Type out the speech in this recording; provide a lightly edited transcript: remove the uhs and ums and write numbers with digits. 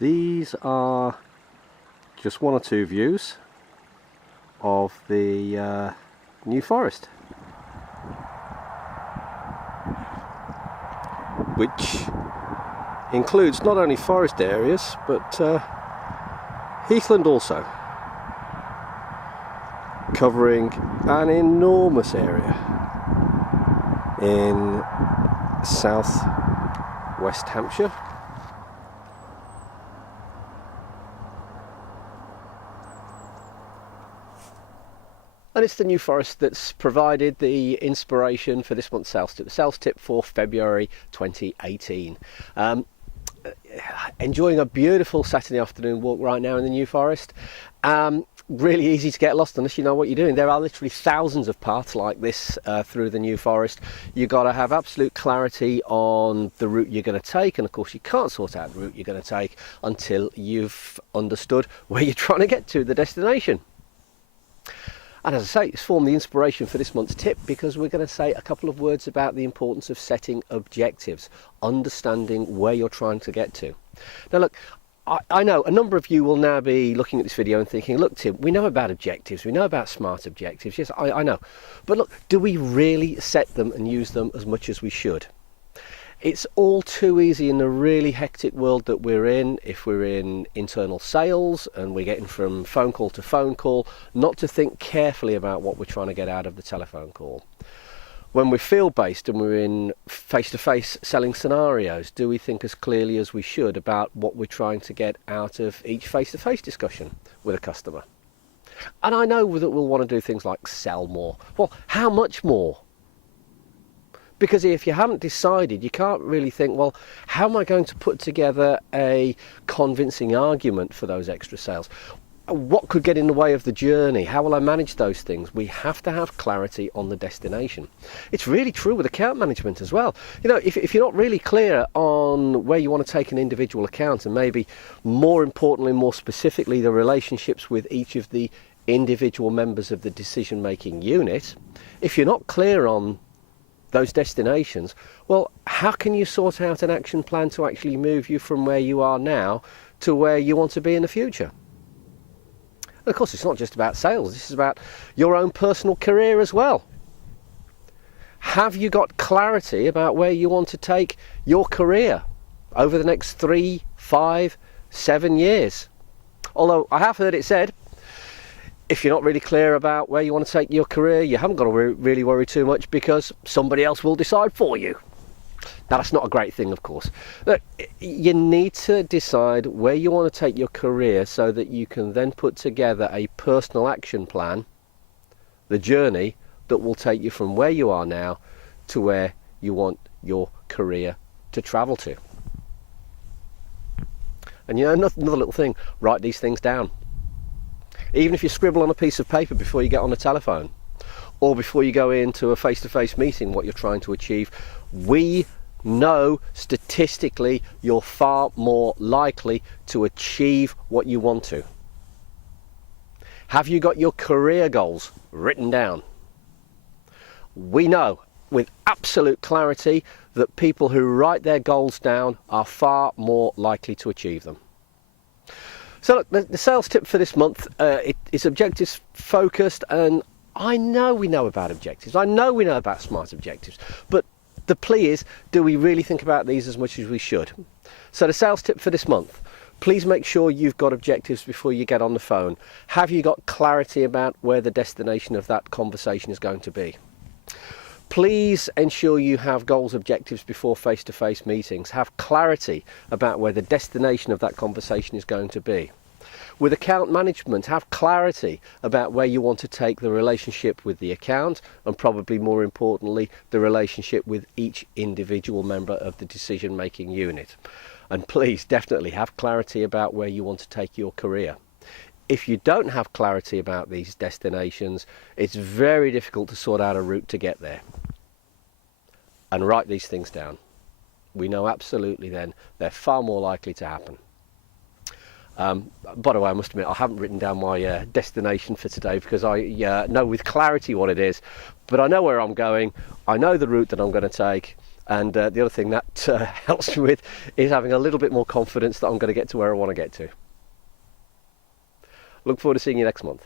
These are just one or two views of the New Forest, which includes not only forest areas but heathland also, covering an enormous area in south West Hampshire. And it's the New Forest that's provided the inspiration for this month's sales tip, the sales tip for February 2018. Enjoying a beautiful Saturday afternoon walk right now in the New Forest. Really easy to get lost unless you know what you're doing. There are literally thousands of paths like this through the New Forest. You've got to have absolute clarity on the route you're going to take, and of course you can't sort out the route you're going to take until you've understood where you're trying to get to, the destination. And as I say, it's formed the inspiration for this month's tip, because we're going to say a couple of words about the importance of setting objectives, understanding where you're trying to get to. Now look, I know a number of you will now be looking at this video and thinking, look Tim, we know about objectives, we know about SMART objectives, yes I know, but look, do we really set them and use them as much as we should? It's all too easy in the really hectic world that we're in, if we're in internal sales and we're getting from phone call to phone call, not to think carefully about what we're trying to get out of the telephone call. When we're field-based and we're in face-to-face selling scenarios, do we think as clearly as we should about what we're trying to get out of each face-to-face discussion with a customer? And I know that we'll want to do things like sell more. Well, how much more? Because if you haven't decided, you can't really think, well, how am I going to put together a convincing argument for those extra sales? What could get in the way of the journey? How will I manage those things? We have to have clarity on the destination. It's really true with account management as well. You know, if you're not really clear on where you want to take an individual account, and maybe more importantly, more specifically, the relationships with each of the individual members of the decision-making unit, if you're not clear on those destinations, well, how can you sort out an action plan to actually move you from where you are now to where you want to be in the future? And of course, it's not just about sales, this is about your own personal career as well. Have you got clarity about where you want to take your career over the next 3, 5, 7 years? Although I have heard it said, if you're not really clear about where you want to take your career, you haven't got to really worry too much, because somebody else will decide for you. Now, that's not a great thing, of course. Look, you need to decide where you want to take your career so that you can then put together a personal action plan, the journey that will take you from where you are now to where you want your career to travel to. And you know, another little thing, write these things down. Even if you scribble on a piece of paper before you get on the telephone, or before you go into a face-to-face meeting what you're trying to achieve, we know statistically you're far more likely to achieve what you want to. Have you got your career goals written down? We know with absolute clarity that people who write their goals down are far more likely to achieve them. So look, the sales tip for this month is objectives focused, and I know we know about objectives, I know we know about SMART objectives, but the plea is, do we really think about these as much as we should? So the sales tip for this month, please make sure you've got objectives before you get on the phone. Have you got clarity about where the destination of that conversation is going to be? Please ensure you have goals, objectives before face-to-face meetings. Have clarity about where the destination of that conversation is going to be. With account management, have clarity about where you want to take the relationship with the account, and probably more importantly, the relationship with each individual member of the decision-making unit. And please definitely have clarity about where you want to take your career. If you don't have clarity about these destinations, it's very difficult to sort out a route to get there. And write these things down. We know absolutely then they're far more likely to happen. By the way, I must admit I haven't written down my destination for today, because I know with clarity what it is, but I know where I'm going, I know the route that I'm going to take, And the other thing that helps me with is having a little bit more confidence that I'm going to get to where I want to get to. Look forward to seeing you next month.